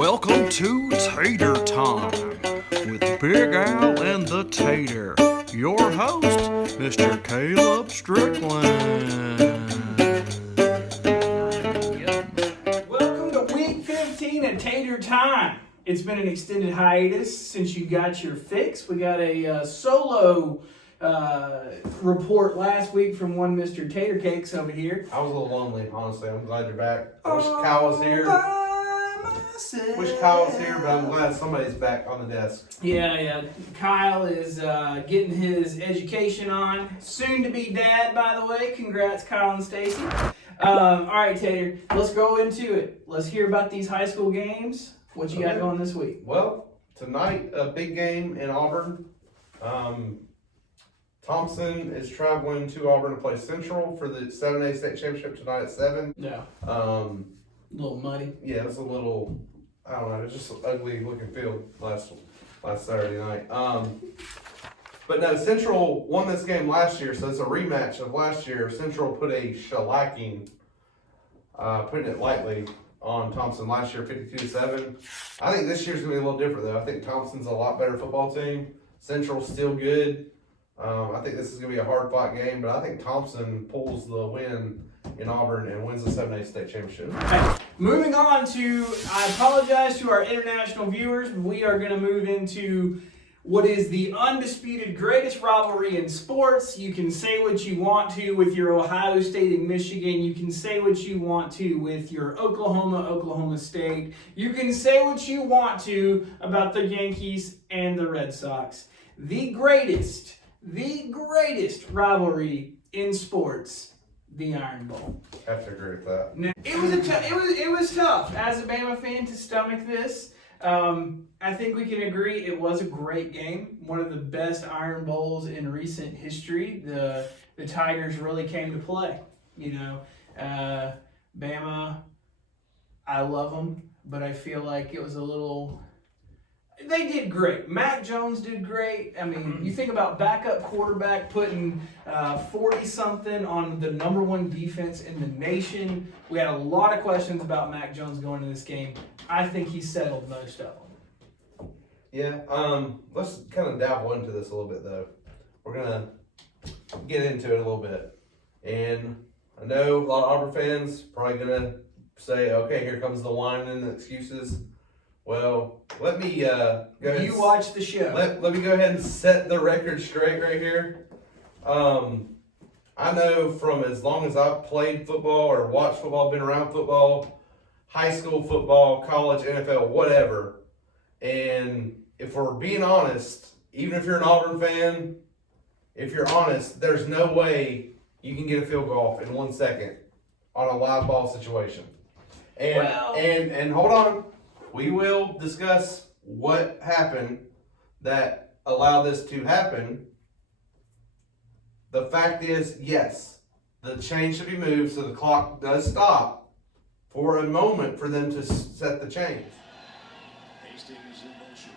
Welcome to Tater Time with Big Al and the Tater. Your host, Mr. Caleb Strickland. Welcome to week 15 of Tater Time. It's been an extended hiatus since you got your fix. We got a solo report last week from one Mr. Tater Cakes over here. I was a little lonely, honestly. I'm glad you're back. I wish Kyle was here. Wish Kyle was here, but I'm glad somebody's back on the desk. Yeah. Kyle is getting his education on. Soon to be dad, by the way. Congrats, Kyle and Stacy. All right, Tater, let's go into it. Let's hear about these high school games. What you got going this week? Well, tonight, a big game in Auburn. Thompson is traveling to Auburn to play Central for the 7A state championship tonight at 7. Yeah. A little muddy. Yeah, it's a little, I don't know, it's just an ugly looking field last Saturday night. But no, Central won this game last year, so it's a rematch of last year. Central put a shellacking, putting it lightly, on Thompson last year, 52-7. I think this year's going to be a little different, though. I think Thompson's a lot better football team. Central's still good. I think this is going to be a hard-fought game, but I think Thompson pulls the win in Auburn and wins the 7A state championship. Moving on to, I apologize to our international viewers, we are going to move into what is the undisputed greatest rivalry in sports. You can say what you want to with your Ohio State and Michigan. You can say what you want to with your Oklahoma State. You can say what you want to about the Yankees and the Red Sox. The greatest rivalry in sports, the Iron Bowl. I have to agree with that. Now, it was tough as a Bama fan to stomach this. I think we can agree it was a great game. One of the best Iron Bowls in recent history. The Tigers really came to play. You know, Bama, I love them, but I feel like it was a little. They did great. Mac Jones did great. I mean, you think about backup quarterback putting 40-something on the number one defense in the nation. We had a lot of questions about Mac Jones going into this game. I think he settled most of them. Yeah, let's kind of dabble into this a little bit, though. We're going to get into it a little bit. And I know a lot of Auburn fans probably going to say, okay, here comes the whining and the excuses. Well, let me go ahead. You watch the show. Let me go ahead and set the record straight right here. I know from as long as I've played football or watched football, been around football, high school football, college, NFL, whatever. And if we're being honest, even if you're an Auburn fan, if you're honest, there's no way you can get a field goal off in 1 second on a live ball situation. And hold on. We will discuss what happened that allowed this to happen. The fact is, yes, the chain should be moved so the clock does stop for a moment for them to set the chains. Hastings is in motion.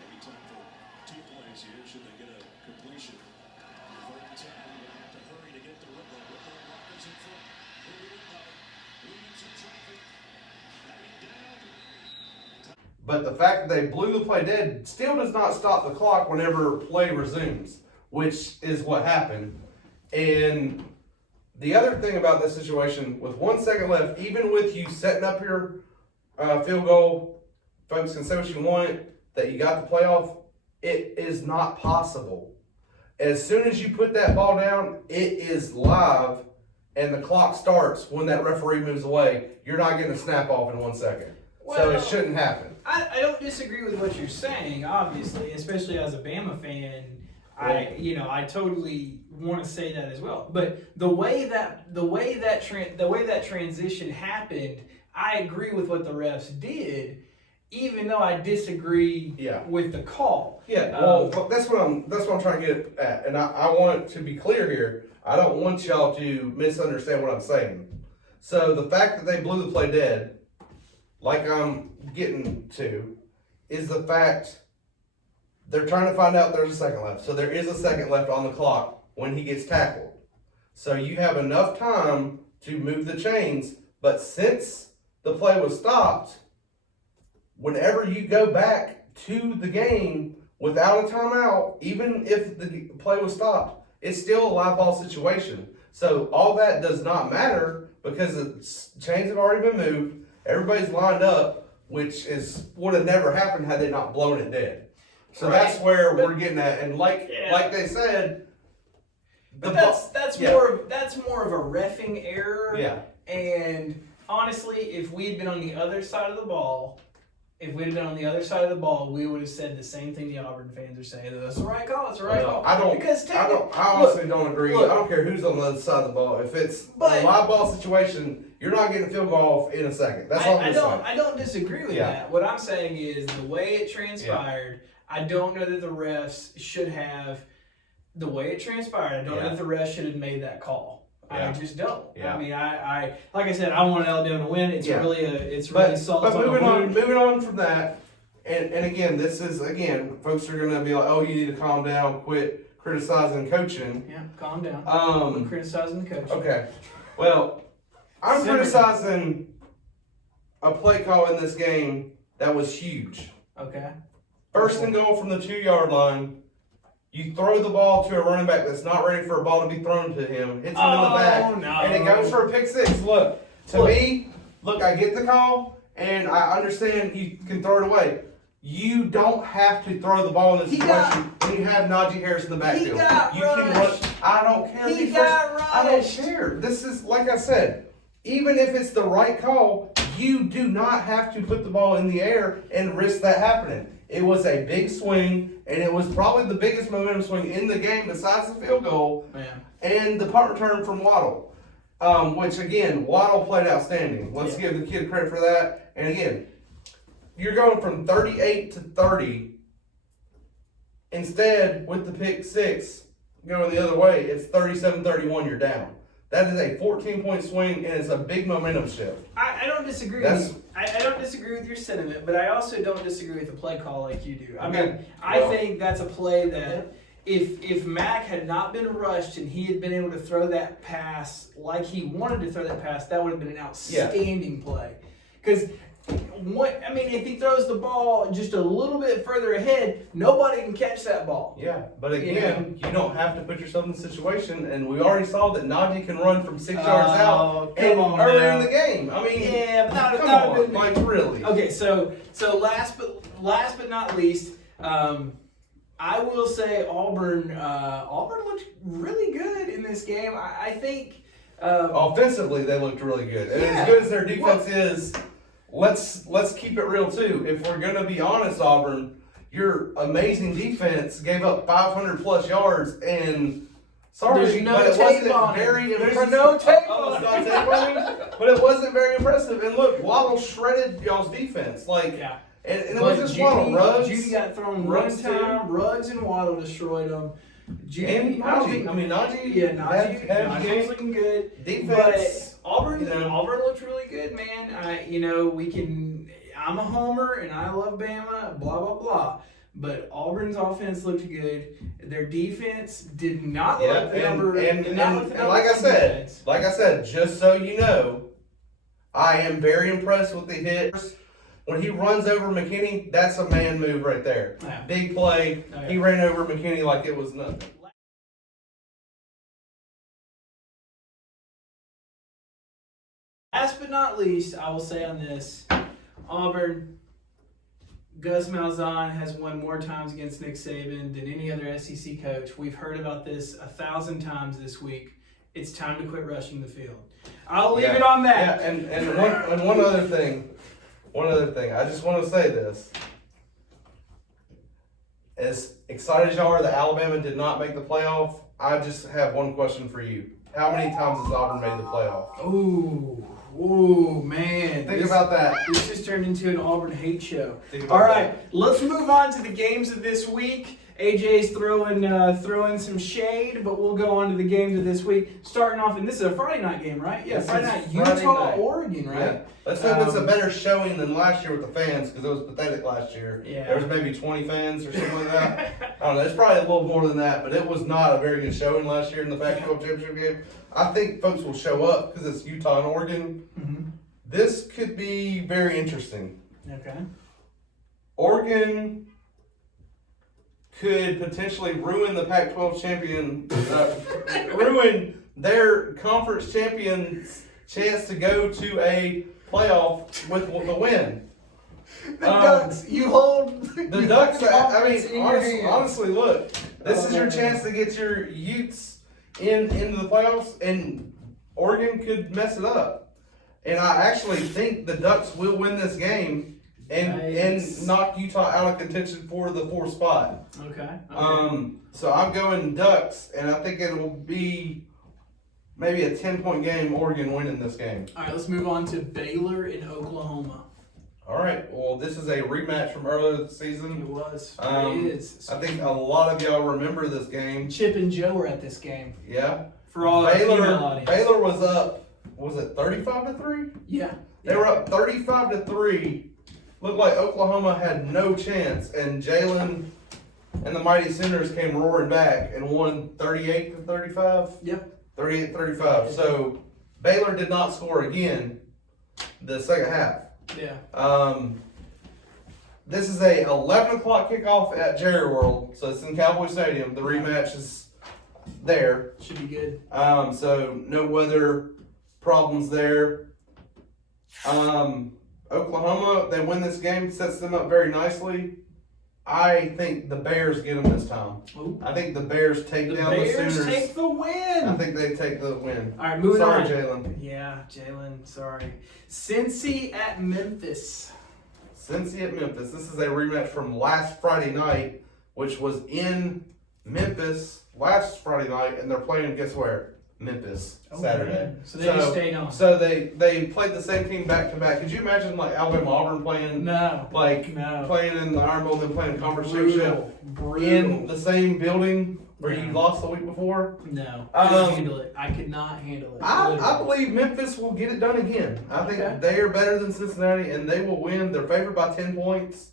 Maybe time for 2 plays here. Should they get a completion? Third time, we're going to have to hurry to get the Whitlow. Whitlow blockers in front. Leading some traffic. But the fact that they blew the play dead still does not stop the clock whenever play resumes, which is what happened. And the other thing about this situation, with 1 second left, even with you setting up your field goal, folks can say what you want, that you got the playoff, it is not possible. As soon as you put that ball down, it is live, and the clock starts when that referee moves away. You're not getting a snap off in 1 second. So it shouldn't happen. I don't disagree with what you're saying, obviously, especially as a Bama fan. I totally want to say that as well. But the way that transition happened, I agree with what the refs did, even though I disagree with the call. Yeah, well, that's what I'm trying to get at, and I want to be clear here. I don't want y'all to misunderstand what I'm saying. So the fact that they blew the play dead, like I'm getting to, is the fact they're trying to find out there's a second left. So there is a second left on the clock when he gets tackled. So you have enough time to move the chains, but since the play was stopped, whenever you go back to the game without a timeout, even if the play was stopped, it's still a live ball situation. So all that does not matter because the chains have already been moved. Everybody's lined up, which would have never happened had they not blown it dead. So that's where we're getting at. And like they said, that's more of a reffing error. Yeah. And honestly, if we'd been on the other side of the ball, we would have said the same thing the Auburn fans are saying. That's the right call. It's the right call. I honestly don't agree. I don't care who's on the other side of the ball. If it's a live ball situation, you're not getting a field goal off in a second. That's all I'm saying. I don't disagree with that. What I'm saying is the way it transpired, I don't know that the refs should have. The way it transpired, I don't know if the refs should have made that call. I just don't. I mean, I like I said, I want Alabama to win. It's really solid. But moving on from that, and again, folks are gonna be like, oh, you need to calm down, quit criticizing coaching. Yeah, calm down. I'm criticizing the coach. Okay. Well, I'm criticizing a play call in this game that was huge. Okay. First and goal from the 2-yard line. You throw the ball to a running back that's not ready for a ball to be thrown to him, hits him in the back, and it goes for a pick six. To me, I get the call, and I understand you can throw it away. You don't have to throw the ball in this situation when you have Najee Harris in the backfield. Can run. I don't care. I don't care. This is, like I said, even if it's the right call, you do not have to put the ball in the air and risk that happening. It was a big swing, and it was probably the biggest momentum swing in the game besides the field goal and the punt return from Waddle, which, again, Waddle played outstanding. Let's give the kid credit for that. And, again, you're going from 38 to 30. Instead, with the pick six going the other way, it's 37-31, you're down. That is a 14-point swing, and it's a big momentum shift. I don't disagree with you. I don't disagree with your sentiment, but I also don't disagree with the play call like you do. I think that's a play that if Mac had not been rushed and he had been able to throw that pass like he wanted to throw that pass, that would have been an outstanding play. Because if he throws the ball just a little bit further ahead, nobody can catch that ball. Yeah, but again, you don't have to put yourself in the situation, and we already saw that Najee can run from 6 yards out early in the game. I mean, really. Okay, so last but not least, I will say Auburn looked really good in this game. I think offensively they looked really good, and as good as their defense is. Let's keep it real too. If we're gonna be honest, Auburn, your amazing defense gave up 500 plus yards, and there's no tape on it. There's no tape on it. But it wasn't very impressive. And look, Waddle shredded y'all's defense. And it wasn't just Waddle. Ruggs, Judy got thrown one time. Ruggs and Waddle destroyed them. Najee. Najee was looking good. Defense. But Auburn looked really good, man. I'm a homer and I love Bama. Blah blah blah. But Auburn's offense looked good. Their defense did not look the number. And like I said, just so you know, I am very impressed with the hits. When he runs over McKinney, that's a man move right there. Yeah. Big play. Oh, yeah. He ran over McKinney like it was nothing. Last but not least, I will say on this, Auburn, Gus Malzahn has won more times against Nick Saban than any other SEC coach. We've heard about this 1,000 times this week. It's time to quit rushing the field. I'll leave it on that. Yeah, and one other thing. I just want to say this. As excited as y'all are that Alabama did not make the playoff, I just have one question for you. How many times has Auburn made the playoff? Ooh, man. Think about that. This just turned into an Auburn hate show. All right, let's move on to the games of this week. AJ's throwing some shade, but we'll go on to the games of this week. Starting off, and this is a Friday night game, right? Yeah, Friday night. Utah, Oregon, right? Yeah. Let's hope it's a better showing than last year with the fans, because it was pathetic last year. Yeah. There was maybe 20 fans or something like that. I don't know. It's probably a little more than that, but it was not a very good showing last year in the Pac-12 championship game. I think folks will show up because it's Utah and Oregon. Mm-hmm. This could be very interesting. Okay. Oregon could potentially ruin the Pac-12 ruin their conference champions' chance to go to a playoff with the win. The Ducks, you hold the Ducks. Honestly, look, this is your chance to get your Utes into the playoffs, and Oregon could mess it up. And I actually think the Ducks will win this game and knock Utah out of contention for the 4th spot. Okay. So I'm going Ducks, and I think it will be maybe a 10-point game. Oregon winning this game. All right, let's move on to Baylor in Oklahoma. All right. Well, this is a rematch from earlier this season. It was. It is. I think a lot of y'all remember this game. Chip and Joe were at this game. Yeah. For all our female audience. Baylor was up. Was it 35-3? Yeah. They were up 35-3. Looked like Oklahoma had no chance, and Jalen and the Mighty Sooners came roaring back and won 38-35. Yep. 38-35. So Baylor did not score again the second half. Yeah. This is a 11 o'clock kickoff at Jerry World, so it's in Cowboy Stadium. The rematch is there. Should be good. So no weather problems there. Oklahoma, they win this game, sets them up very nicely. I think the Bears get them this time. Ooh. I think the Bears take down the Sooners. The Bears take the win. I think they take the win. All right, moving on. Sorry, Jalen. Yeah, Jalen, sorry. Cincy at Memphis. Cincy at Memphis. This is a rematch from last Friday night, which was in Memphis last Friday night, and they're playing, guess where? Memphis, Saturday. Man. So they just stayed on. So they played the same team back to back. Could you imagine like Alabama Auburn playing? No. Playing in the Iron Bowl, then playing conference championship Brutal. in the same building where you lost the week before? No. I couldn't handle it. I could not handle it. I believe Memphis will get it done again. I think they are better than Cincinnati, and they will win. They're favored by 10 points.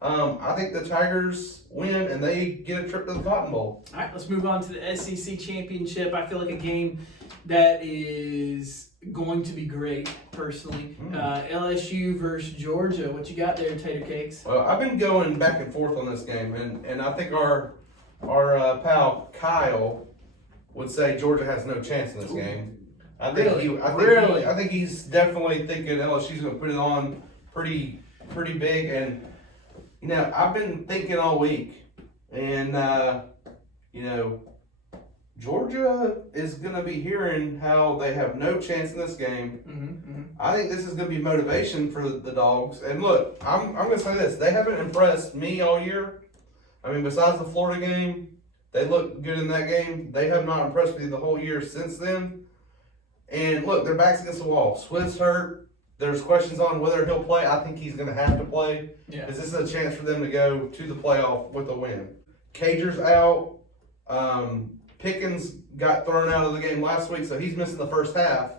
I think the Tigers win, and they get a trip to the Cotton Bowl. All right, let's move on to the SEC Championship. I feel like a game that is going to be great, personally. LSU versus Georgia. What you got there, Tater Cakes? Well, I've been going back and forth on this game, and I think our pal Kyle would say Georgia has no chance in this game. I think he's definitely thinking LSU's going to put it on pretty big. And you know, I've been thinking all week, and you know, Georgia is going to be hearing how they have no chance in this game. I think this is going to be motivation for the Dogs. And look, I'm going to say this: they haven't impressed me all year. I mean, besides the Florida game, they looked good in that game. They have not impressed me the whole year since then. And look, their back's against the wall. Swift's hurt. There's questions on whether he'll play. I think he's going to have to play. Because this is a chance for them to go to the playoff with a win. Cager's out. Pickens got thrown out of the game last week, so he's missing the first half,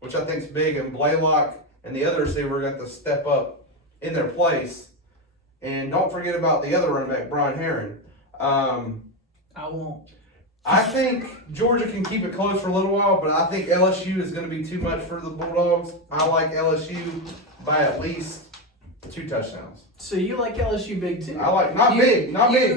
which I think is big. And Blaylock and the other receiver got to step up in their place. And don't forget about the other running back, Brian Herron. I won't. I think Georgia can keep it close for a little while, but I think LSU is going to be too much for the Bulldogs. I like LSU by at least 2 touchdowns. So you like LSU big too? I like not big.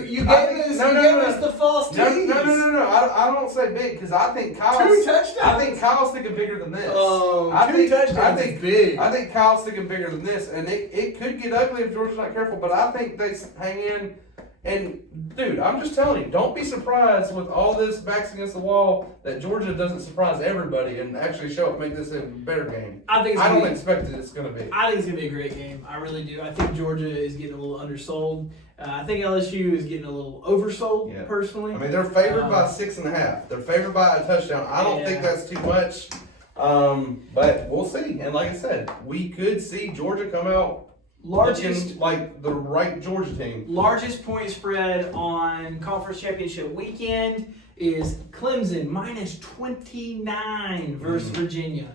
You gave us the false tease. No. I don't say big because I think Kyle's 2 touchdowns. I think Kyle's thinking bigger than this. Oh, I 2 touchdowns. I think big. I think Kyle's thinking bigger than this, and it could get ugly if Georgia's not careful. But I think they hang in. And dude, I'm just telling you, don't be surprised with all this backs against the wall that Georgia doesn't surprise everybody and actually show up, make this a better game. I don't expect it's going to be. I think it's going to be a great game. I really do. I think Georgia is getting a little undersold. I think LSU is getting a little oversold, personally. I mean, they're favored by 6.5. They're favored by a touchdown. I don't think that's too much, but we'll see. And like I said, we could see Georgia come out looking like the right Georgia team. Largest point spread on conference championship weekend is Clemson minus 29 versus Virginia.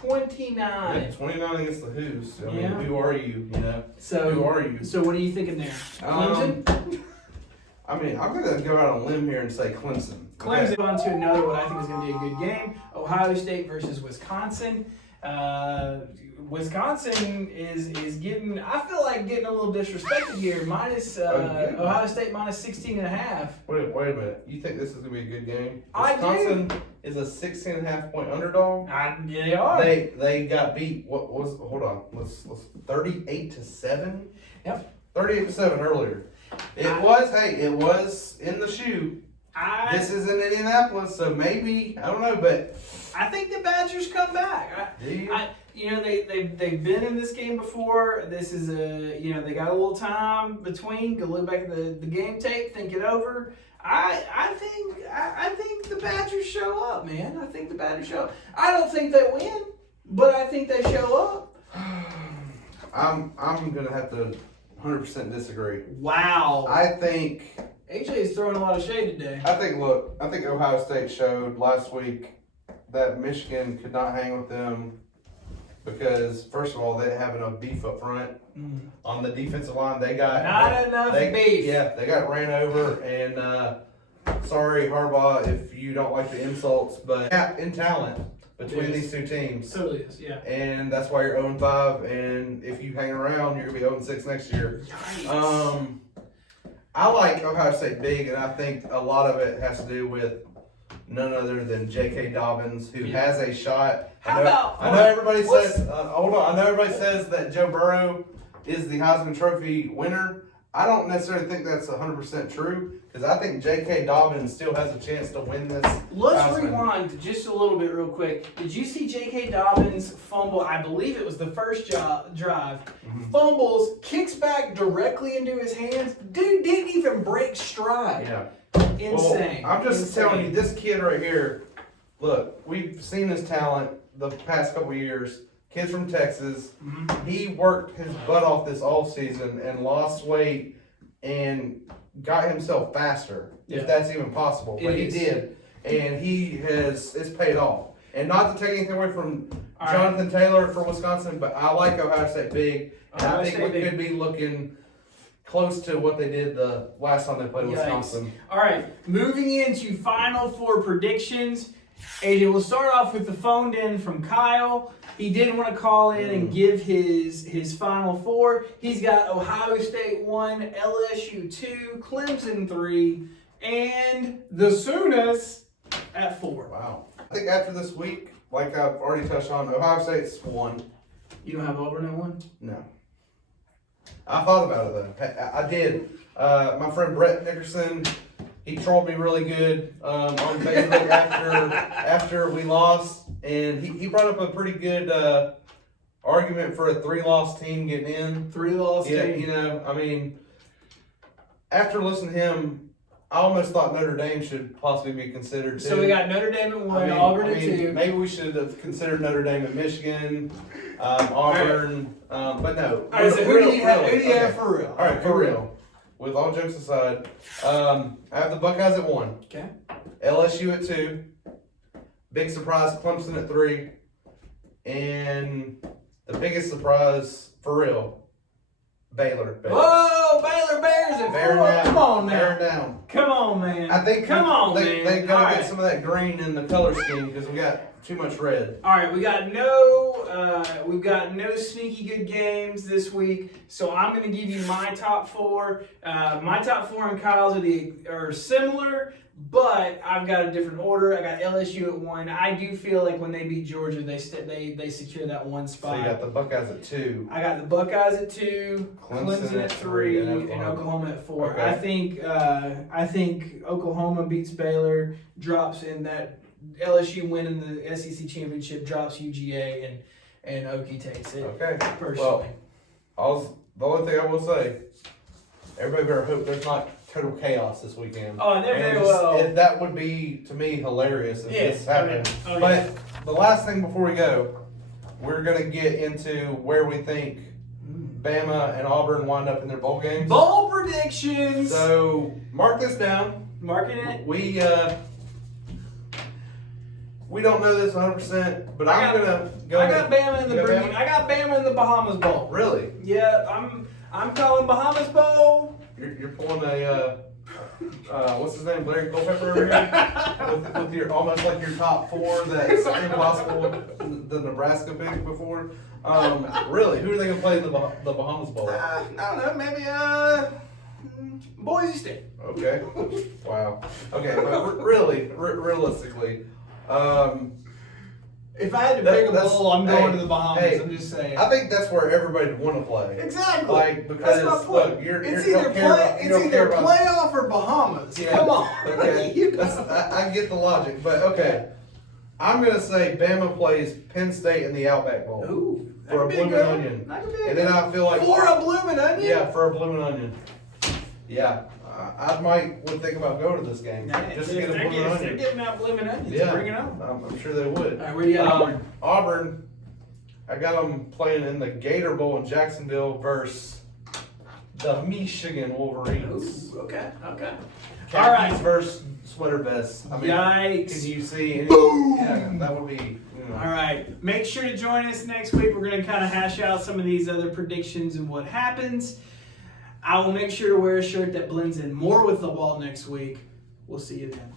29. Yeah, 29 against the Who's. I mean, who are you? You know. So who are you? So what are you thinking there? Clemson. I mean, I'm gonna go out on a limb here and say Clemson. Clemson on to another what I think is going to be a good game. Ohio State versus Wisconsin. Wisconsin is getting, I feel like getting a little disrespected here. Ohio State minus 16.5. Wait a minute. You think this is going to be a good game? I do. Wisconsin is a 16.5 point underdog. They are. They got beat. Hold on. Let's 38-7. Yep. 38-7 earlier. It was in the shoe. This is in Indianapolis, so maybe, I don't know, but I think the Badgers come back. They've been in this game before. This is they got a little time between. Go look back at the game tape, think it over. I think the Badgers show up, man. I think the Badgers show up. I don't think they win, but I think they show up. I'm gonna have to 100% disagree. Wow. I think AJ is throwing a lot of shade today. I think Ohio State showed last week that Michigan could not hang with them because, first of all, they didn't have enough beef up front. On the defensive line, they got not enough beef. Yeah, they got ran over, and sorry, Harbaugh, if you don't like the insults, but in talent between these two teams. Totally is, yeah. And that's why you're 0-5, and if you hang around, you're going to be 0-6 next year. Yikes. I like Ohio State big, and I think a lot of it has to do with none other than J.K. Dobbins, who has a shot. I know everybody says that Joe Burrow is the Heisman Trophy winner. I don't necessarily think that's 100% true, because I think J.K. Dobbins still has a chance to win this. Let's rewind just a little bit real quick. Did you see J.K. Dobbins fumble? I believe it was the first drive. Fumbles, kicks back directly into his hands. Dude didn't even break stride. Yeah. Insane. Well, I'm just telling you, this kid right here, look, we've seen his talent the past couple years. Kid's from Texas. He worked his butt off this all season and lost weight and got himself faster, if that's even possible. But he did, and it's paid off. And not to take anything away from Jonathan Taylor for Wisconsin, but I like Ohio State big, and I think we could be looking close to what they did the last time they played Wisconsin. All right, moving into Final Four predictions. AJ, we'll start off with the phoned in from Kyle. He did want to call in and give his Final Four. He's got Ohio State 1, LSU 2, Clemson 3, and the Sooners at 4. Wow. I think after this week, like I've already touched on, Ohio State's 1. You don't have Auburn at 1? No. I thought about it, though. I did. My friend Brett Nickerson, he trolled me really good on Facebook after we lost, and he brought up a pretty good argument for a 3-loss team getting in. 3-loss team. You know, I mean, after listening to him, I almost thought Notre Dame should possibly be considered too. So we got Notre Dame at 1, Auburn at 2. Maybe we should have considered Notre Dame at Michigan, Auburn, but no. All right, so who do you have for real? All right, for real. With all jokes aside, I have the Buckeyes at 1. Okay. LSU at 2. Big surprise, Clemson at 3. And the biggest surprise, for real, Baylor. Whoa, Baylor Bears at 4. Come on, man. Bear down. Come on, man. I think man. They gotta get some of that green in the color scheme because we got too much red. All right, we've got no sneaky good games this week, so I'm going to give you my top 4. My top 4 and Kyle's are similar, but I've got a different order. I got LSU at 1. I do feel like when they beat Georgia, they secure that 1 spot. So you got the Buckeyes at 2. I got the Buckeyes at 2, Clemson at 3, and Oklahoma at 4. Okay. I think Oklahoma beats Baylor, drops in that. LSU winning the SEC championship, drops UGA, and Okie takes it. Okay. Personally. Well, the only thing I will say, everybody better hope there's not total chaos this weekend. Oh, and very well. That would be, to me, hilarious if this happened. But the last thing before we go, we're going to get into where we think Bama and Auburn wind up in their bowl games. Bowl predictions! So, mark this down. Marking it. We don't know this 100%, but I'm gonna go. I got Bama in the Bahamas Bowl. Really? Yeah, I'm calling Bahamas Bowl. You're pulling a what's his name, Larry Culpepper over here, with your almost like your top four that's impossible. The Nebraska pick before. Really, who are they gonna play in the Bahamas Bowl? I don't know, maybe Boise State. Okay. Wow. Okay, but really, realistically, If I had to pick a bowl, I'm going to the Bahamas. Hey, I'm just saying. I think that's where everybody would want to play. Exactly. Like, because that's my point. look, you're it's you either don't care about- you don't care about- playoff or Bahamas. Yeah. Come on. Okay. You know. I get the logic, but okay. I'm gonna say Bama plays Penn State in the Outback Bowl. Ooh, that For a could be bloomin' good one. onion. That could be a And good then I feel like for a bloomin' onion. Yeah, for a bloomin' onion. Yeah, I would think about going to this game just to get a bloomin' They're onion. getting out bloomin' onions. Yeah, Bring it on. I'm sure they would. All right, where do you got Auburn? Auburn, I got them playing in the Gator Bowl in Jacksonville versus the Michigan Wolverines. Ooh, okay. Khakis All right. versus sweater vests. I mean, Yikes. Can you see? Boom. Yeah, that would be. All right. Make sure to join us next week. We're going to kind of hash out some of these other predictions and what happens. I will make sure to wear a shirt that blends in more with the wall next week. We'll see you then.